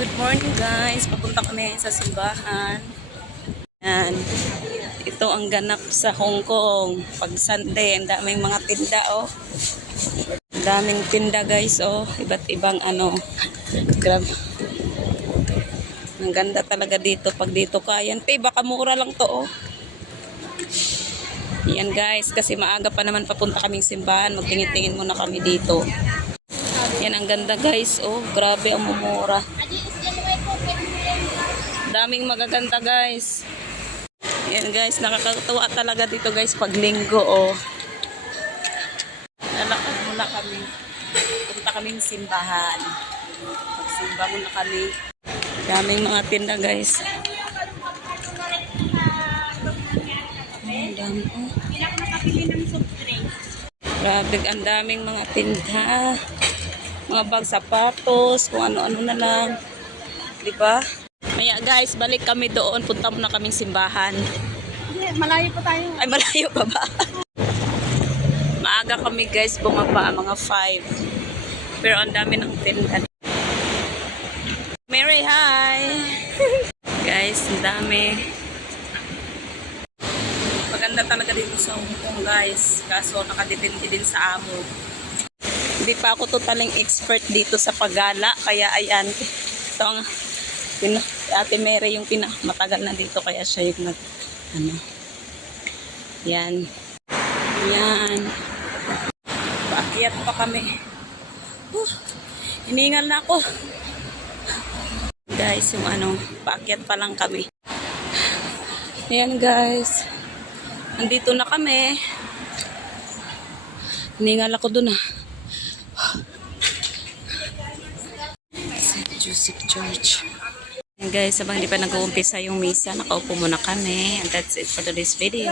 Good morning guys, papunta kami sa simbahan. Yan. Ito ang ganap sa Hong Kong. Pag Sunday, ang daming mga tinda oh. Ang daming tinda guys oh. Iba't ibang ano. Grabe. Ang ganda talaga dito. Pag dito ka, yan. Baka mura lang to oh. Yan guys, kasi maaga pa naman papunta kaming simbahan. Magtingin-tingin muna kami dito. Yan ang ganda guys oh. Grabe ang mumura. Daming magaganda guys. Yan guys, nakakatuwa talaga dito guys pag linggo oh. Lalakad muna kami. Punta kaming simbahan. Magsimba muna kami. Daming mga tinda guys. Ang dami oh. Grabe, ang daming mga tinda. Mga bag, sapatos, kung ano-ano na lang. Diba? Maya guys, balik kami doon. Punta muna kaming simbahan. Malayo pa tayo. Ay, malayo pa ba? Maaga kami guys, bumaba mga 5. Pero ang dami ng tinda. Mary, hi! Guys, ang dami. Maganda talaga dito sa Hong Kong guys. Kaso nakadepende din sa amo. Hindi pa ako totaling expert dito sa paggala. Kaya ayan, ito ang Ate Mary yung matagal na dito. Kaya siya yung ano. Yan. Yan. Paakyat pa kami. Hiningal na ako. Guys, yung ano, paakyat pa lang kami. Yan guys. Nandito na kami. Hiningal ako dun ah. St. Joseph Church. And guys, habang hindi pa nag-uumpisa yung misa, nakaupo muna kami. And that's it for today's video.